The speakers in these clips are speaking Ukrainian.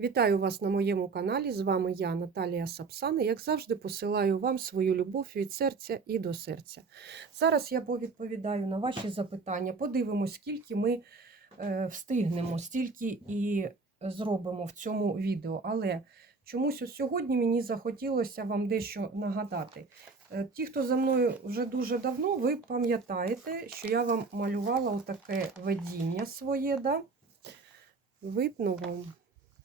Вітаю вас на моєму каналі. З вами я, Наталія Сапсан. і, Як завжди, посилаю вам свою любов від серця і до серця. Зараз я повідповідаю на ваші запитання. Подивимось, скільки ми е, встигнемо, стільки і зробимо в цьому відео. Але чомусь сьогодні мені захотілося вам дещо нагадати. Е, Ті, хто за мною вже дуже давно, ви пам'ятаєте, що я вам малювала отаке видіння своє. Да? Видно вам?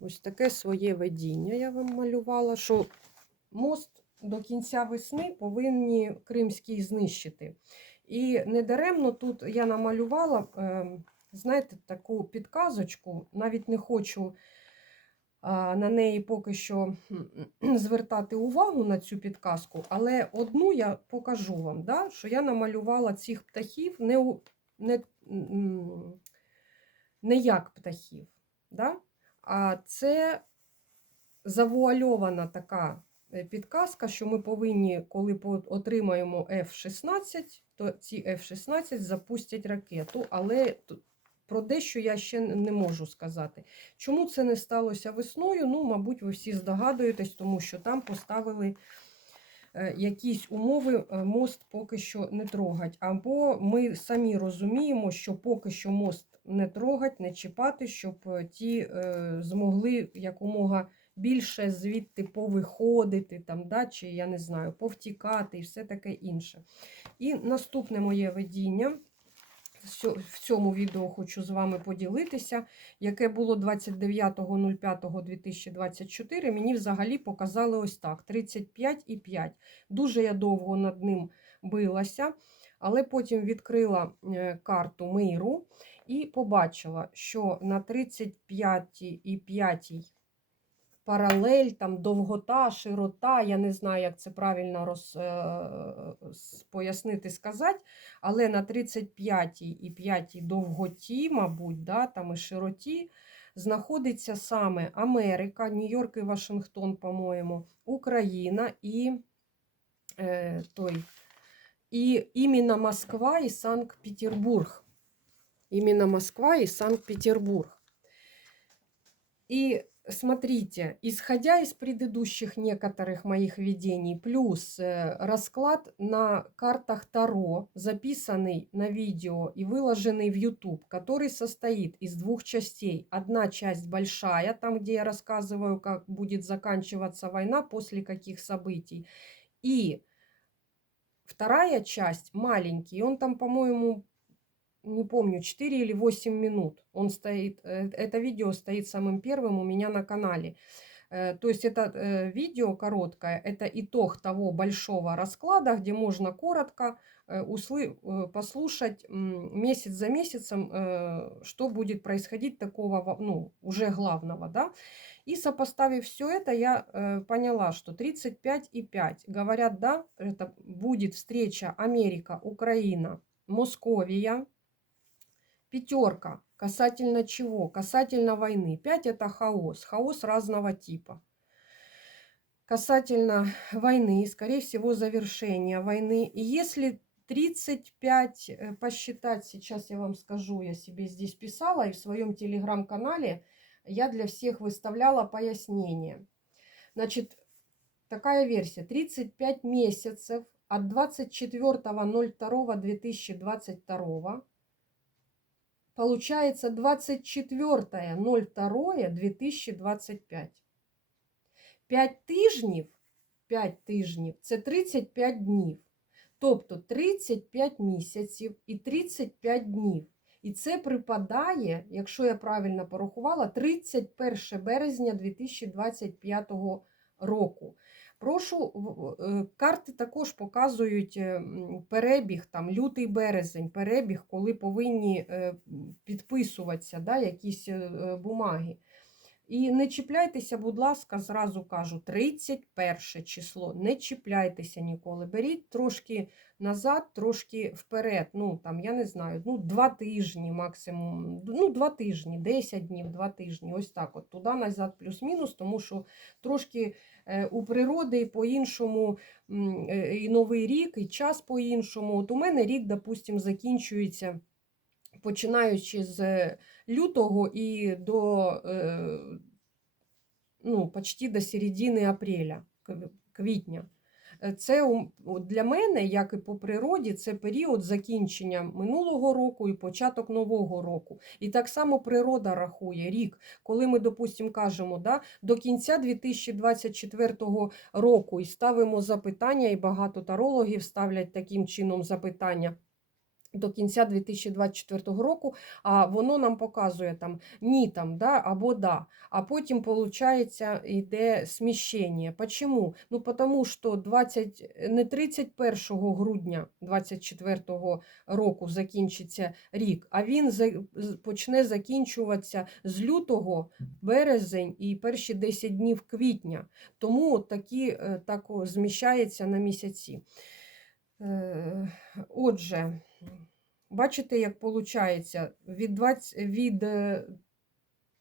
Ось таке своє видіння я вам малювала, що мост до кінця весни повинні Кримський знищити. І недаремно тут я намалювала, ем, знаєте, таку підказочку, навіть не хочу на неї поки що звертати увагу на цю підказку, але одну я покажу вам, да, що я намалювала цих птахів не, не, не як птахів. Да? А це завуальована така е, підказка, що ми повинні, коли отримаємо F-16, то ці F-16 запустять ракету, але про дещо я ще не можу сказати. Чому це не сталося весною? Ну, мабуть, ви всі здогадуєтесь, тому що там поставили е, якісь умови, е, мост поки що не трогать. Або ми самі розуміємо, що поки що мост не трогать, не чіпати, щоб е, ті е, змогли якомога більше звідти повиходити, там, да, чи я не знаю, повтікати і все таке інше. І наступне моє видіння. В цьому відео хочу з вами поділитися, яке було 29.05.2024. Мені взагалі показали ось так: 35,5. Дуже я довго над ним билася, але потім відкрила е, карту миру і побачила, що на 35,5 паралель, там довгота, широта, я не знаю, як це правильно роз, е, пояснити, сказати, але на 35 і 5 довготі, мабуть, да, там і широті, знаходиться саме Америка, Нью-Йорк і Вашингтон, по-моєму, Україна і е, той, і іменно Москва і Санкт-Петербург. Именно Москва и Санкт-Петербург. И смотрите, исходя из предыдущих некоторых моих видений, плюс э, расклад на картах Таро, записанный на видео и выложенный в YouTube, который состоит из двух частей. Одна часть большая, там, где я рассказываю, как будет заканчиваться война, после каких событий. И вторая часть маленький, он там, по-моему, не помню, 4 или 8 минут. Он стоит, э, это видео стоит самым первым у меня на канале. Э, То есть это э, видео короткое, это итог того большого расклада, где можно коротко услы- послушать месяц за месяцем, что будет происходить такого, ну, уже главного, да. И сопоставив все это, я поняла, что 35,5. Говорят, да, это будет встреча Америка, Украина, Московия, Пятерка. Касательно чего? Касательно войны. Пять это хаос. Хаос разного типа. Касательно войны, скорее всего, завершения войны. И если 35 э, посчитать, сейчас я вам скажу, я себе здесь писала, и в своем телеграм-канале я для всех выставляла пояснение. Значит, такая версия. 35 месяцев от 24.02.2022 Получается 24.02.2025. 5 тижнів, 5 тижнів це 35 днів. Тобто 35 місяців і 35 днів. І це припадає, якщо я правильно порахувала, 31 березня 2025 року. Прошу, е, карти також показують е, перебіг, там лютий березень, перебіг, коли повинні е, підписуватися да, якісь бумаги. І не чіпляйтеся, будь ласка, зразу кажу, 31 число. Не чіпляйтеся ніколи. Беріть трошки назад, трошки вперед. Ну, там, я не знаю, ну, два тижні максимум. Ну, два тижні, 10 днів, два тижні. Ось так. От туди назад, плюс-мінус, тому що трошки е, у природи по-іншому е, і Новий рік, і час по-іншому. От у мене рік, допустим, закінчується починаючи з лютого і до е, ну, почти до середини апреля, квітня. Е, Це для мене, як і по природі, це період закінчення минулого року і початок нового року. І так само природа рахує рік, коли ми, допустимо, кажемо, да, до кінця 2024 року і ставимо запитання, і багато тарологів ставлять таким чином запитання. До кінця 2024 року, а воно нам показує там ні там, да, або да. А потім, виходить, йде сміщення. Почему? Ну, тому що 20, не 31 грудня 2024 року закінчиться рік, а він почне закінчуватися з лютого, березень і перші 10 днів квітня. Тому такі е, так зміщається на місяці. Е, Отже, бачите, як виходить, від, 20, від е,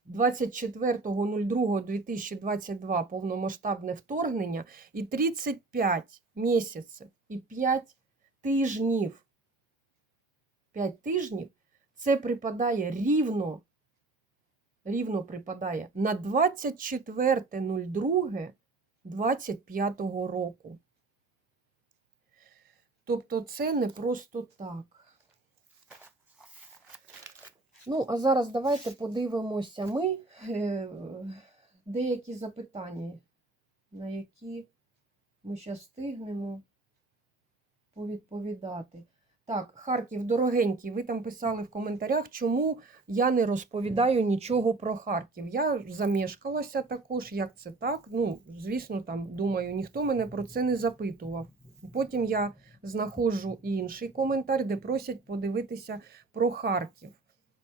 24.02.2022 повномасштабне вторгнення і 35 місяців і 5 тижнів. 5 тижнів це припадає рівно, рівно припадає на 24.02.25 року. Тобто це не просто так. Ну, а зараз давайте подивимося ми е, деякі запитання, на які ми зараз встигнемо повідповідати. Так, Харків, дорогенький, ви там писали в коментарях, чому я не розповідаю нічого про Харків. Я замешкалася також, як це так. Ну, звісно, там, думаю, ніхто мене про це не запитував. Потім я знаходжу інший коментар, де просять подивитися про Харків.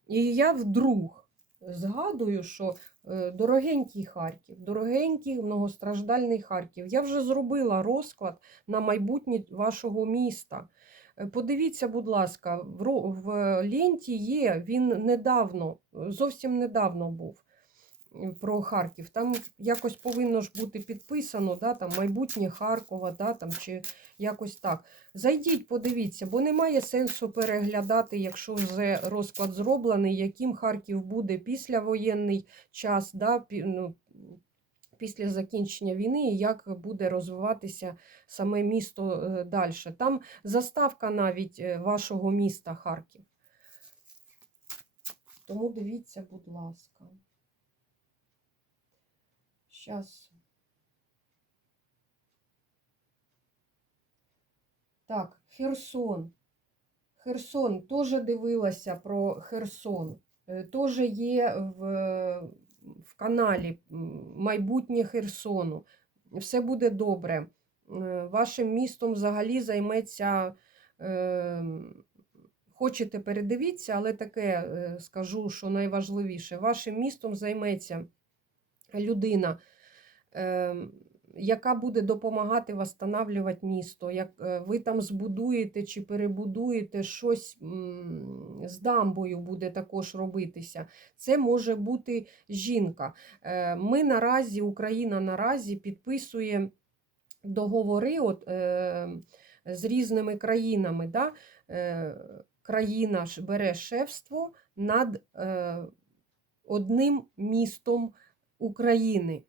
І я вдруг згадую, що е, дорогенький Харків, дорогенький многостраждальний Харків, я вже зробила розклад на майбутнє вашого міста. Е, Подивіться, будь ласка, в, ленті є, він недавно, зовсім недавно був про Харків. Там якось повинно ж бути підписано, да, там майбутнє Харкова, да, там, чи якось так. Зайдіть, подивіться, бо немає сенсу переглядати, якщо вже розклад зроблений, яким Харків буде післявоєнний час, да, пі- ну, після закінчення війни, і як буде розвиватися саме місто далі. Там заставка навіть е, вашого міста Харків. Тому дивіться, будь ласка. Щас. Так, Херсон. Херсон теж дивилася про Херсон. Е, Теж є в, в каналі майбутнє Херсону. Все буде добре. Е, Вашим містом взагалі займеться. Е, хочете передивіться, але таке е, скажу, що найважливіше. Вашим містом займеться людина. Е, яка буде допомагати восстанавлювати місто, як е, ви там збудуєте чи перебудуєте щось з дамбою буде також робитися. Це може бути жінка. Е, Ми наразі, Україна наразі підписує договори от, е, з різними країнами. Да? Країна ж бере шефство над одним містом України.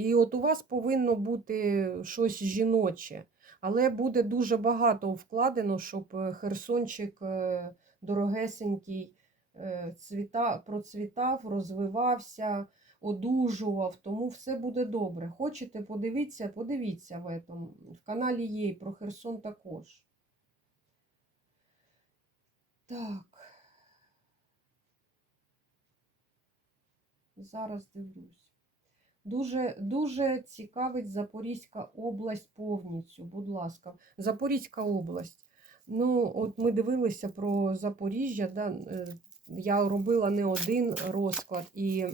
І от у вас повинно бути щось жіноче, але буде дуже багато вкладено, щоб е, Херсончик е, дорогесенький е, цвіта, процвітав, розвивався, одужував, тому все буде добре. Хочете, подивіться, подивіться в этом. В каналі є і про Херсон також. Так. Зараз дивлюсь. Дуже, дуже цікавить Запорізька область повністю, будь ласка. Запорізька область. Ну, от ми дивилися про Запоріжжя. Да? е, Я робила не один розклад, і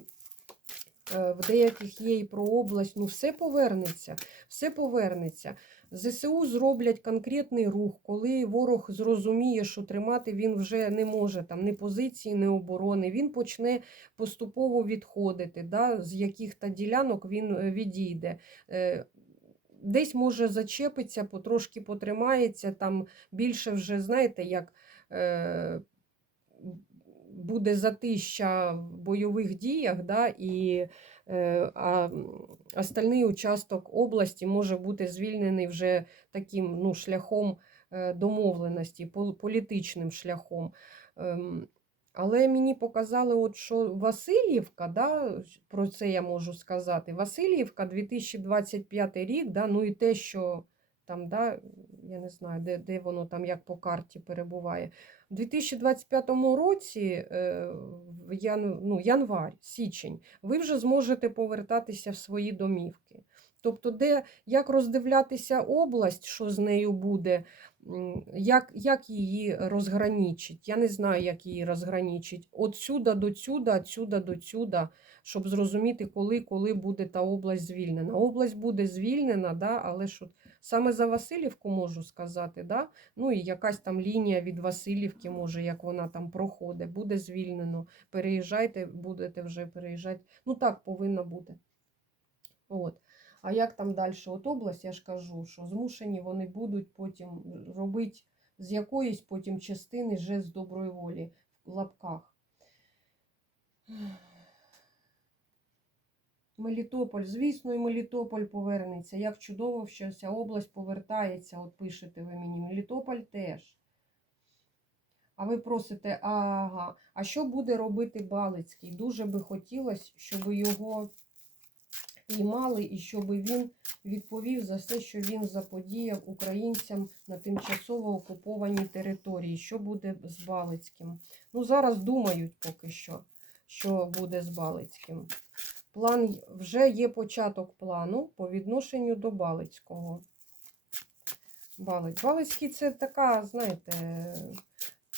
е, в деяких є і про область. Ну, все повернеться, все повернеться. ЗСУ зроблять конкретний рух, коли ворог зрозуміє, що тримати він вже не може там ні позиції, ні оборони. Він почне поступово відходити, да, з яких-то ділянок він е, відійде. Е, Десь може зачепиться, потрошки потримається, там більше вже, знаєте, як е, буде затища в бойових діях, да, і а остальний участок області може бути звільнений вже таким ну, шляхом е, домовленості, пол- політичним шляхом. Ем, Але мені показали, от, що Васильівка, да, про це я можу сказати. Васильівка 2025 рік, да, ну і те, що там, да, я не знаю, де, де воно там як по карті перебуває. У 2025 році, е, ну, январь, січень, ви вже зможете повертатися в свої домівки. Тобто, де як роздивлятися область, що з нею буде, як, як її розграничить. Я не знаю, як її розграничить. От сюди до сюди, отсюда до сюди, щоб зрозуміти, коли, коли буде та область звільнена. Область буде звільнена, да, але що саме за Васильівку можу сказати, да? ну і якась там лінія від Васильівки, може, як вона там проходить, буде звільнено. Переїжджайте, будете вже переїжджати. Ну так повинно бути. От. А як там далі? От область, я ж кажу, що змушені вони будуть потім робити з якоїсь потім частини жест доброї волі в лапках. Мелітополь, звісно, і Мелітополь повернеться. Як чудово, що ця область повертається, от пишете ви мені. Мелітополь теж. А ви просите, ага, а що буде робити Балицький? Дуже би хотілося, щоб його піймали і щоб він відповів за все, що він заподіяв українцям на тимчасово окупованій території. Що буде з Балицьким? Ну, зараз думають поки що, що буде з Балицьким. План вже є початок плану по відношенню до Балицького. Балиць. Балицький це така, знаєте,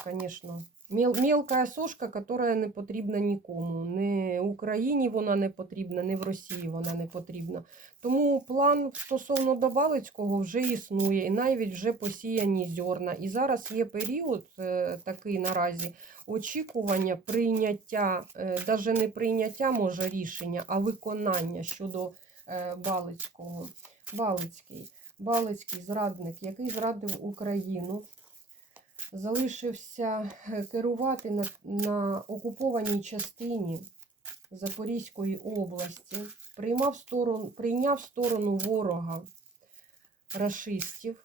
звісно, мел, мелка сошка, яка не потрібна нікому. Не Україні вона не потрібна, не в Росії вона не потрібна. Тому план стосовно до Балицького вже існує, і навіть вже посіяні зерна. І зараз є період е, такий наразі очікування прийняття, навіть не прийняття може рішення, а виконання щодо е, Балицького. Балицький. Балицький зрадник, який зрадив Україну, залишився е, керувати на, на окупованій частині Запорізької області, приймав сторону, прийняв сторону ворога рашистів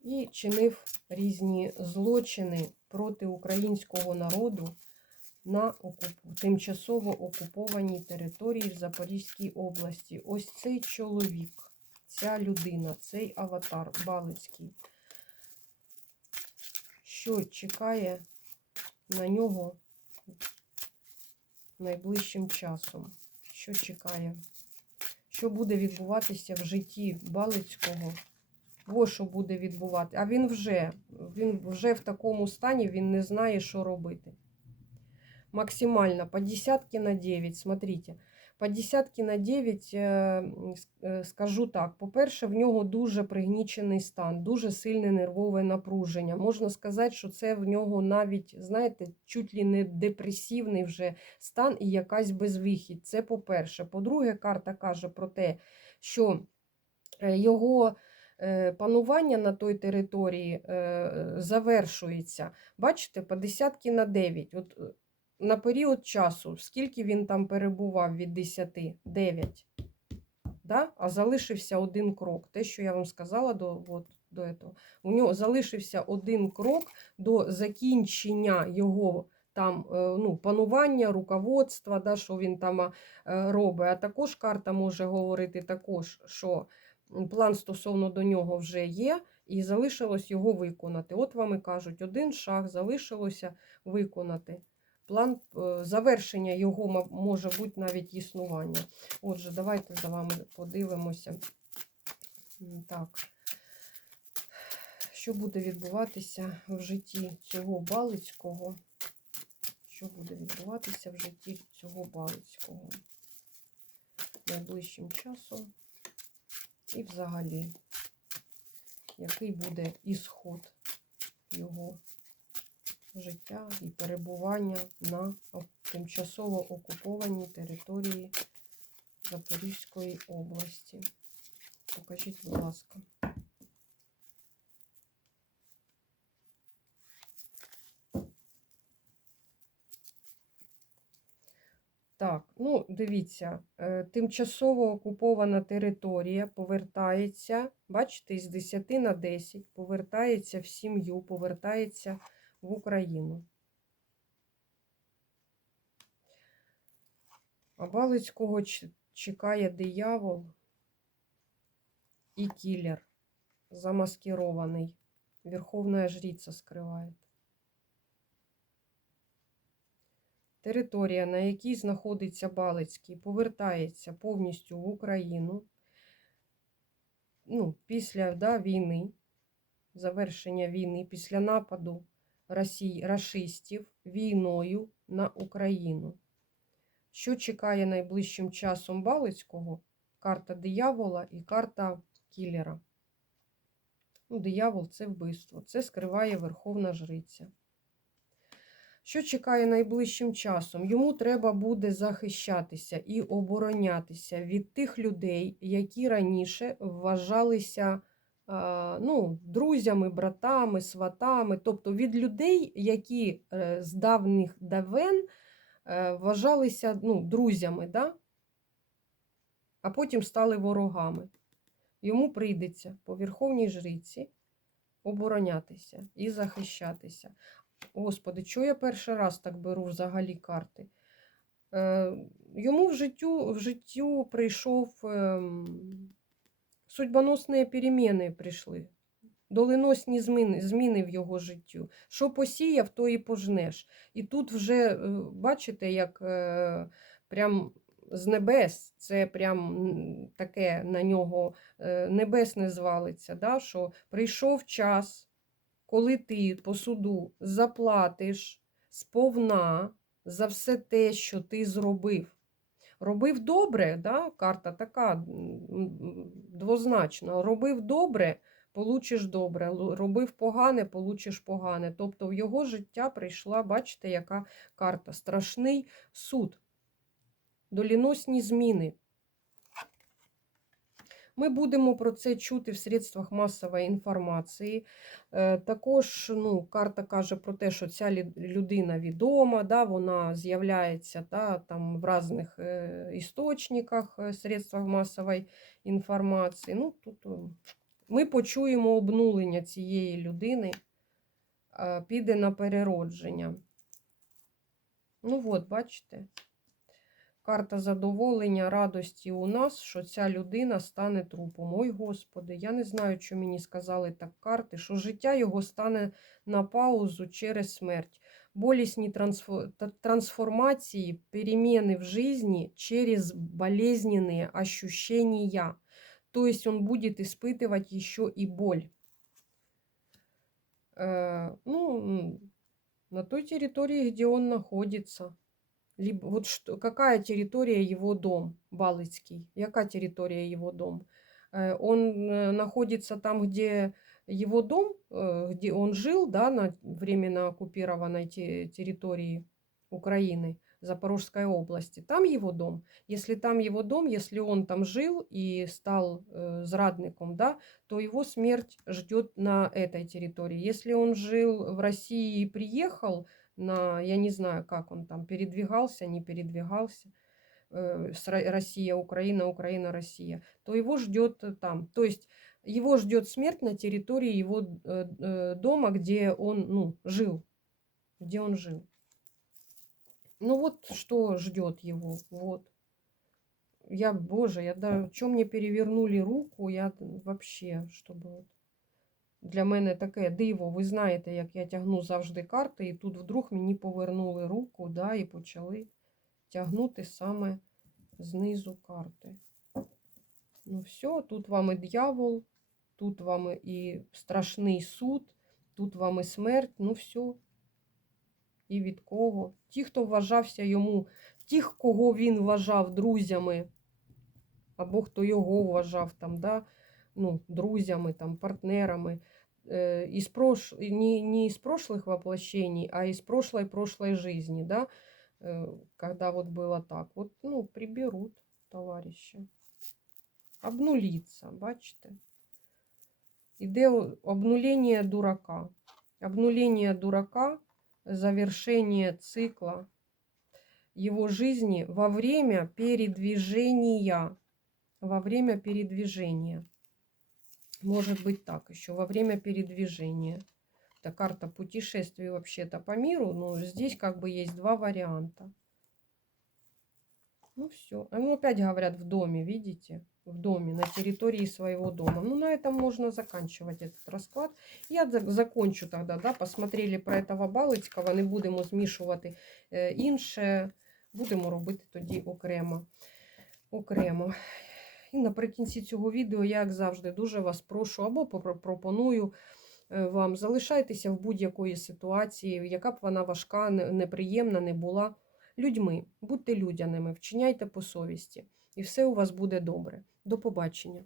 і чинив різні злочини проти українського народу на окуп... тимчасово окупованій території в Запорізькій області. Ось цей чоловік, ця людина, цей аватар Балицький, що чекає на нього найближчим часом? Що чекає? Що буде відбуватися в житті Балицького? Ось що буде відбувати. А він вже, він вже в такому стані, він не знає, що робити. Максимально по десятки на 9. Смотрите. По десятки на 9, е, е, скажу так. По-перше, в нього дуже пригнічений стан, дуже сильне нервове напруження. Можна сказати, що це в нього навіть, знаєте, чуть ли не депресивний вже стан і якась безвихідь. Це по-перше. По-друге, карта каже про те, що е, його панування на той території завершується. Бачите, по десятки на 9. От на період часу, скільки він там перебував від 10? 9. Да? А залишився один крок. Те, що я вам сказала до, от, до этого. У нього залишився один крок до закінчення його там е, ну, панування, руководства, да, що він там е, робить. А також карта може говорити також, що план стосовно до нього вже є, і залишилось його виконати. От вам і кажуть, один шаг залишилося виконати. План е, завершення його може бути навіть існування. Отже, давайте за вами подивимося. Так. Що буде відбуватися в житті цього Балицького? Що буде відбуватися в житті цього Балицького найближчим часом? І взагалі, який буде ісход його життя і перебування на тимчасово окупованій території Запорізької області. Покажіть, будь ласка. Так, ну дивіться, е, тимчасово окупована територія повертається, бачите, із 10 на 10, повертається в сім'ю, повертається в Україну. А Балицького чекає диявол і кілер, замаскирований. Верховна жриця скриває. Територія, на якій знаходиться Балицький, повертається повністю в Україну. Ну, після да, війни, завершення війни, після нападу Росії, рашистів війною на Україну. Що чекає найближчим часом Балицького? Карта диявола і карта кілера. Ну, диявол це вбивство. Це скриває Верховна Жриця. Що чекає найближчим часом? Йому треба буде захищатися і оборонятися від тих людей, які раніше вважалися ну, друзями, братами, сватами, тобто від людей, які е, з давніх давен е, вважалися ну, друзями, да? а потім стали ворогами. Йому прийдеться по Верховній Жриці оборонятися і захищатися. Господи, чого я перший раз так беру взагалі карти? Е, йому в життю, в життю прийшов ем, судьбоносні переміни прийшли. Доленосні зміни, зміни в його життю. Що посіяв, то і пожнеш. І тут вже, е, бачите, як е, прям з небес, це прям таке на нього е, небесне звалиться, да? що прийшов час, коли ти по суду заплатиш сповна за все те, що ти зробив. Робив добре, да? карта така двозначна. Робив добре, получиш добре. Робив погане, получиш погане. Тобто в його життя прийшла, бачите, яка карта? Страшний суд, доліносні зміни. Ми будемо про це чути в средствах масової інформації. Е, Також ну, карта каже про те, що ця людина відома, да, вона з'являється да, там, в різних істочниках, е, средствах масової інформації. Ну, тут, ми почуємо обнулення цієї людини, піде на переродження. Ну от, бачите. Карта задоволення, радості у нас, що ця людина стане трупом. Ой, Господи, я не знаю, що мені сказали так карти, що життя його стане на паузу через смерть. Болісні трансфо- та- трансформації, перемены в жизни через болезненные ощущения. То есть он будет испытывать еще и боль. Э, ну, м, на той территории, где он находится. Либо вот что, какая территория его дом, Балыцкий? Яка территория его дом? Э, Он э, находится там, где его дом, э, где он жил, да, на временно оккупированной те- территории Украины, Запорожской области. Там его дом. Если там его дом, если он там жил и стал э, зрадником, да, то его смерть ждет на этой территории. Если он жил в России и приехал, на, я не знаю, как он там передвигался, не передвигался, э, Россия, Украина, Украина, Россия, то его ждет э, там. То есть его ждет смерть на территории его э, дома, где он ну, жил, где он жил. Ну вот что ждет его, вот. Я, боже, я да, что мне перевернули руку, я вообще, чтобы от. Для мене таке диво. Ви знаєте, як я тягну завжди карти, і тут вдруг мені повернули руку, да, і почали тягнути саме знизу карти. Ну все, тут вам і дьявол, тут вам і страшний суд, тут вам і смерть, ну все. І від кого? Ті, хто вважався йому, тих, кого він вважав друзями, або хто його вважав там, да, ну, друзями, там, партнерами, э, из прош... не, не из прошлых воплощений, а из прошлой-прошлой жизни, да, э, когда вот было так. Вот, ну, приберут товарища. Обнулиться, бачите? Іде обнуление дурака. Обнуление дурака, завершение цикла. его жизни во время передвижения. Во время передвижения. Может быть так еще, во время передвижения. Это карта путешествий вообще-то по миру, но здесь как бы есть два варианта. Ну все. Ну опять говорят в доме, видите? В доме, на территории своего дома. Ну на этом можно заканчивать этот расклад. Я за- закончу тогда, да, посмотрели про этого Балицького, не будемо змішувати е, інше, будемо робити тоді окремо. окремо. І наприкінці цього відео, як завжди, дуже вас прошу або пропоную е, вам залишайтеся в будь-якої ситуації, яка б вона важка, неприємна не була. Людьми, будьте людяними, вчиняйте по совісті, і все у вас буде добре. До побачення.